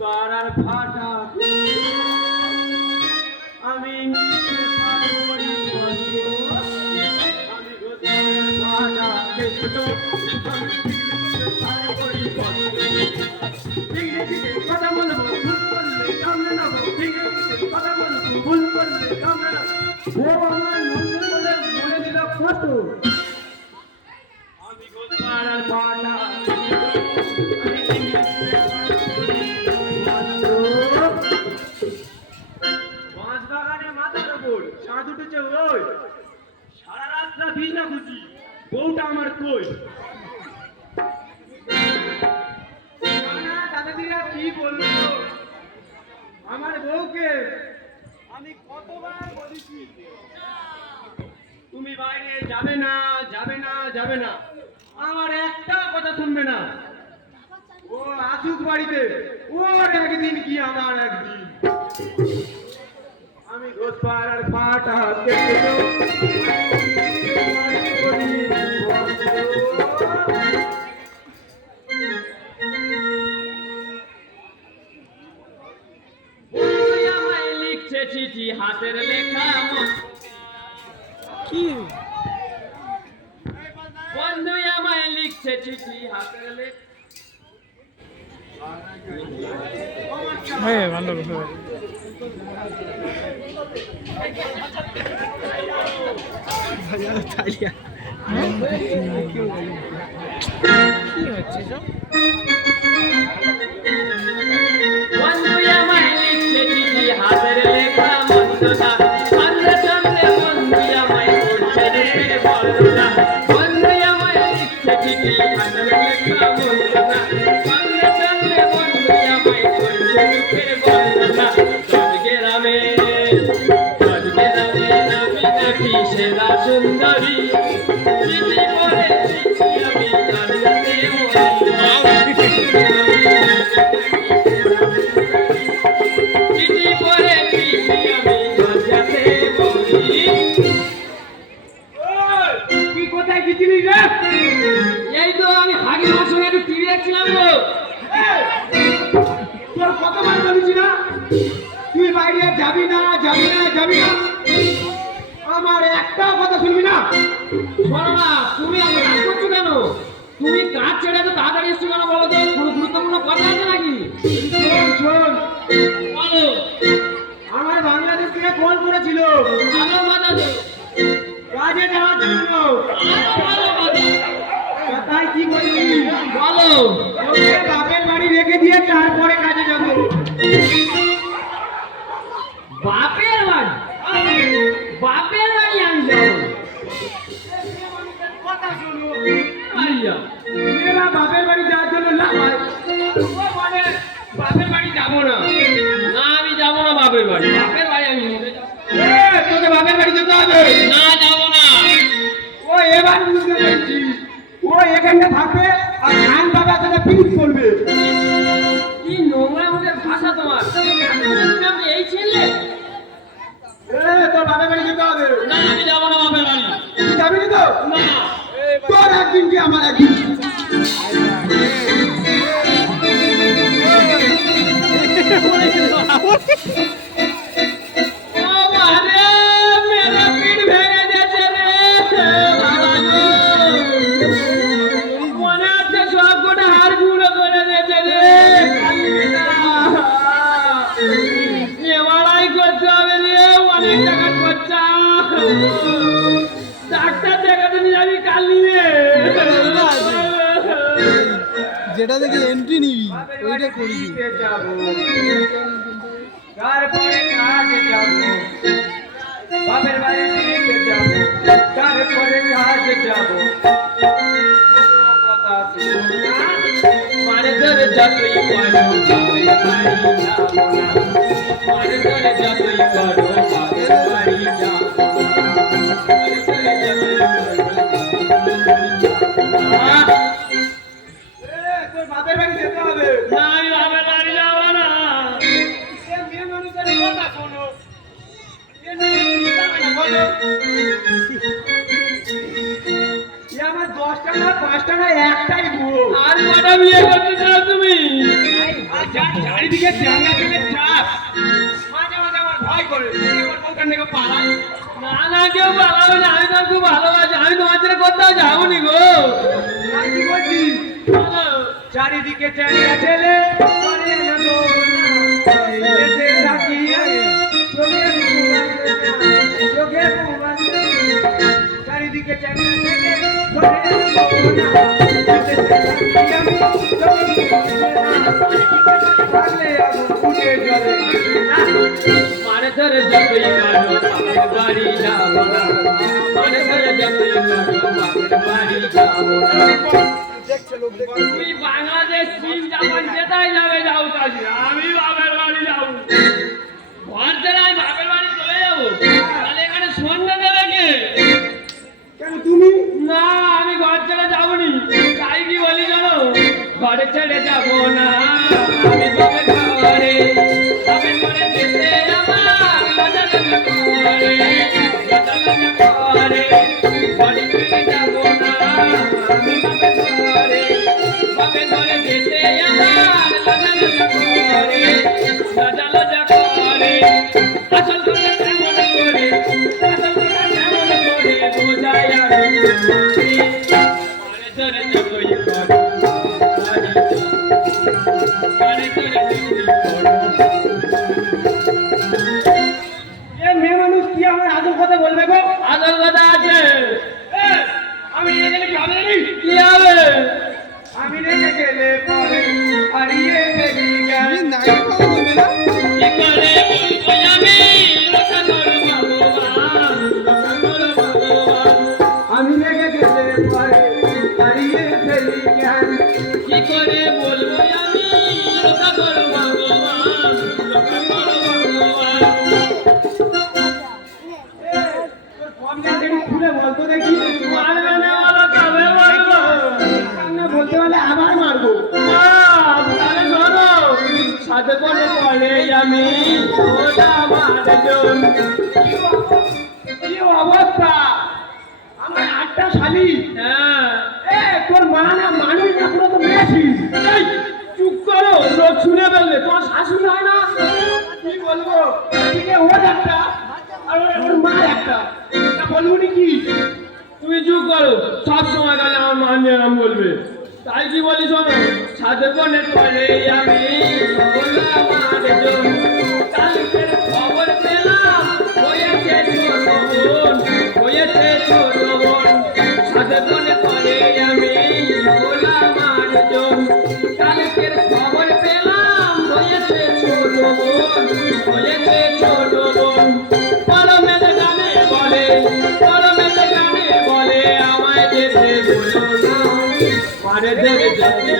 পাড়ার ফাটা আমি কথা বলবো ভুল করলে কামড়ে নেবো কথা বলবো ভুল করলে কামড়ে নেবো ও আমার নন্দ বলে বলে দিল কত আমি পাড়ার ফাটা সাত উঠেছে ওই সারা রাত না দিন না খুঁজি বউটা আমার কই দাদাদিরা কি বললো আমার বউকে আমি কতবার বলেছি তুমি বাইরে যাবে না যাবে না যাবে না আমার একটা কথা শুনবে না ও আসুক বাড়িতে ওর একদিন কি আমার একদিন আমি গোসপাড়ার পাটা লিখছে চিঠি হাতের লেখা কি বন্ধু আমায় লিখছে চিঠি হাতের লেখা হ্যাঁ ভালো কি হচ্ছে সব বন্ধু আমায় লিখছে চিঠি হাতের লেখা মন্দনা সামনে সামনে বন্ধু আমায় করছে রূপের বর্ণনা বন্ধু আমায় লিখছে চিঠি হাতের লেখা মন্দনা সামনে সামনে বন্ধু আমায় করছে রূপের বর্ণনা জগেরামে নামি নাকি সেরা সুন্দরী চিঠি পড়ে আমি জানতে এই তো আমি হাগিমার সঙ্গে একটু টিভি দেখছিলাম গো তোর কতবার বলেছি না তুই বাইরে যাবি না যাবি না যাবি না আমার একটাও কথা শুনবি না শোনো না তুমি এত রাগ করছো কেন তুমি কাজ ছেড়ে তো তাড়াতাড়ি এসছো কেন বলো তো কোনো গুরুত্বপূর্ণ কথা আছে নাকি শোন শোন বলো আমার বাংলাদেশ থেকে ফোন করেছিল ভালো কথা তো কাজে যাওয়ার জন্য তাই কি বলছি বলো ওকে বাপের বাড়ি রেখে দিয়ে তারপরে কাজে যাবো বাপের বাড়ি বাপের বাড়ি আমি যাবো কথা শুনো আইয়া মেয়েরা বাপের বাড়ি যাওয়ার জন্য না মানে বাপের বাড়ি যাবো না না আমি যাবো না বাপের বাড়ি বাপের বাড়ি আমি তোকে বাপের বাড়ি যেতে হবে না যাবো না ও এবার বুঝতে পেরেছি ও এখানে থাকবে আর খান বাবার সাথে পিস করবে কি নোংরা মুখের ভাষা তোমার আমি এই ছেলে তোর বাপের বাড়ি যেতে হবে না আমি যাবো না বাপের বাড়ি তুই যাবি না তো না তোর একদিন কি আমার একদিন যেটা দেখে এন্ট্রি নিবি ওইটা করবি তারপরে কাজে যাব বাপের বাড়ি থেকে যাব তারপরে কাজে যাব কথা মানে ধরে যতই করো বাপের বাড়ি যাব না মানে ধরে যতই করো বাপের বাড়ি যাব বাপের বাড়ি যেতে হবে না আমি বাপের বাড়ি যাবো না মেয়ে মানুষের কথা শোনো আমার 10টা না 5টা না একটাই বউ আর কটা বিয়ে করতে চাও তুমি চারিদিকে চ্যাংড়া ছেলের চাপ, মাঝে মাঝে আমার ভয় করে, আমার বউটার নাকি পালাই। না না, কেউ পালাবে না, আমি তোমার খুব ভালোবাসি, আমি তোমার ছেড়ে কোথাও যাবো নি গো। কি বলছিস? চারিদিকে চ্যাংড়া ছেলে, করে না তো না, দেশে থাকি চোখে চোখে চারিদিকে চ্যাংড়া ছেলে, করে না তো না, দেশে থাকি আমি চোখে থাকলে আগুন ফুটে জ্বলে না। মানে ধরে যতই মারো বাপের বাড়ি যাবো না, মানে ধরে যতই মারো বাপের বাড়ি যাবো না। তুমি বাংলাদেশ, চীন, জাপান যেটাই যাবে যাও কাজে, আমি বাপের বাড়ি যাবো। ঘর ছেড়ে আমি বাপের বাড়ি চলে যাবো, তাহলে এখানে সন্ধ্যা দেবে কে? কেন তুমি? না, আমি ঘর ছেড়ে যাবো নি। তাই কি বলি জানো? ঘরে ছেড়ে যাবো না, আমি বাপের ঘরে, বাপের ঘরে যেতে আমার লজ্জা লজ্জা করে, লজ্জা লজ্জা করে। ঘরে ছেড়ে যাবো না, আমি বাপের ঘরে, বাপের ঘরে যেতে আমার লজ্জা লজ্জা করে, লজ্জা লজ্জা করে। আসল কথা কেমন করে, আসল কথা কেমন করে বোঝাই আমি তোমাকে। ঘরে ধরে যতই করো মেয়ে মানুষ কি আমার আদর কথা বলবে গো? আদর কথা আছে। আমি রেখে গেলে কি হবে? কি হবে? আমি রেখে গেলে পরে হারিয়ে ফেলি আমি নাই পাবো না। কি করে বলবো আমি রক্ষা করো ভগবান, রক্ষা করো ভগবান। আমি রেখে গেলে পরে হারিয়ে ফেলি জ্ঞান। কি করে বলবো আমি রক্ষা করো ভগবান, রক্ষা করো ভগবান। খুলে বলতো দেখি। মারবে না বলো তবে বলবো, বলতে পারলে আবার মারবো। তাহলে শোনো, সাথে করে পড়ে আমি ওটা আমার জন। কি অবস্থা, আমার 8টা শালি। হ্যাঁ, তোর মা না মানুষ না, পুরো তো মেয়েছিস। চুপ করো, লোক শুনে ফেলবে। তোমার শাশুড়ি হয় না? কি বলবো, এদিকে ওর একটা আর ওর মা একটা, তা বলবো নাকি? তুমি চুপ করো, সব সময় গেলে আমার মা নিয়ে নাম বলবে। তাই কি বলি শোনো, সাথে করে পড়ে আমি বললাম আমার জন। কালকের খবর পেলাম হয়েছে ছোট বোন, হয়েছে ছোট বোন। সাথে করে পড়ে আমি বললাম আমার জন। কালকের খবর পেলাম হয়েছে ছোট বোন, হয়েছে ছোট বোন। পরমের গানে বলে, পরমের গানে বলে আমায় যেতে বলো না। মারে ধরে যেতে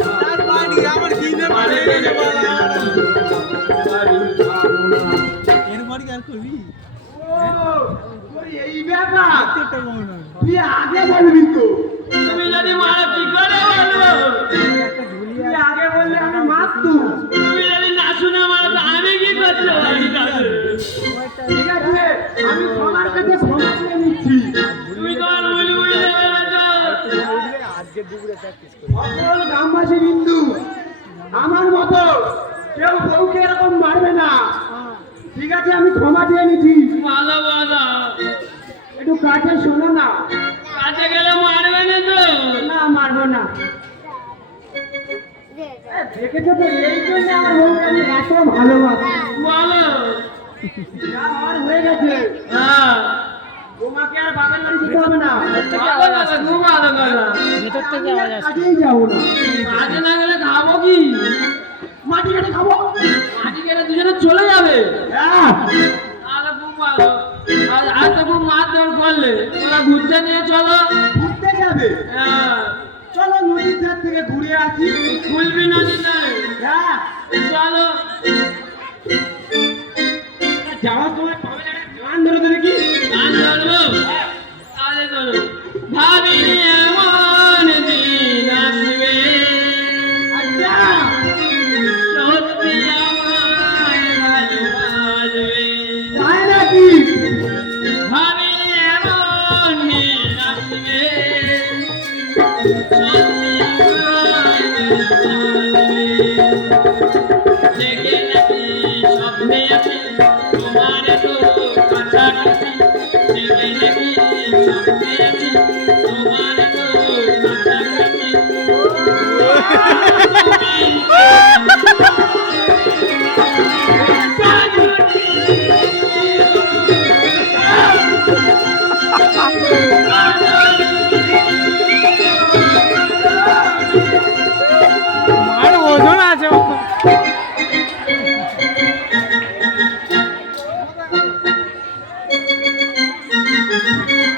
তার বাড়ি আমার কিনে মারে ধরে বাড়ি যাবো না। এর বাড়ি আর করবি এই ব্যাপার একটা মনে হয় তুই আগে বলবি তো। তুমি যদি মারা কি করে বলবো? একটা ঝুলি তুই আগে বললে আমি মারতুম। তুমি যদি না শুনে মারা তো আমি কি করতে পারি? ঠিক আছে, আমি সবার কাছে ক্ষমা চেয়ে নিচ্ছি। তুমি তোমার বলি বলি দেবে না। আজকে দুপুরে প্র্যাকটিস করি সকল গ্রামবাসী বিন্দু, আমার মতো কেউ বউকে এরকম মারবে না। ঠিক আছে, আমি ক্ষমা চেয়ে নিচ্ছি। ভালো ভালো, একটু কাছে শোনো না। কাছে গেলে মারবে না তো? না, মারবো না। দেখেছো তো, এই জন্য আমার বউকে আমি এত ভালোবাসি। বলো, যা হওয়ার হয়ে গেছে। হ্যাঁ, তোমাকে আর বাবার বাড়ি যেতে হবে না। ভালো কথা, খুব ভালো কথা। ভেতর থেকে আওয়াজ আসছে কাজেই যাবো না। কাজে না গেলে খাবো কি? মাটি কেটে খাবো। মাটি কেটে দুজনে চলে যাবে। হ্যাঁ, তাহলে খুব ভালো। আজ তো খুব মারধর করলে, তোরা ঘুরতে নিয়ে চলো। ঘুরতে যাবে? হ্যাঁ, চলো নদীর ধার থেকে ঘুরে আসি। খুলবি নদীর ধারে? হ্যাঁ, চলো। যাওয়ার সময় পাবে না, গান ধরে ধরে কি গান ধরবো? তাহলে ধরো। ভাবিনি এমন দিন আসবে, আচ্ছা সত্যি আমায় ভালোবাসবে। তাই নাকি? ভাবিনি এমন দিন আসবে, সত্যি আমায় ভালোবাসবে। একটা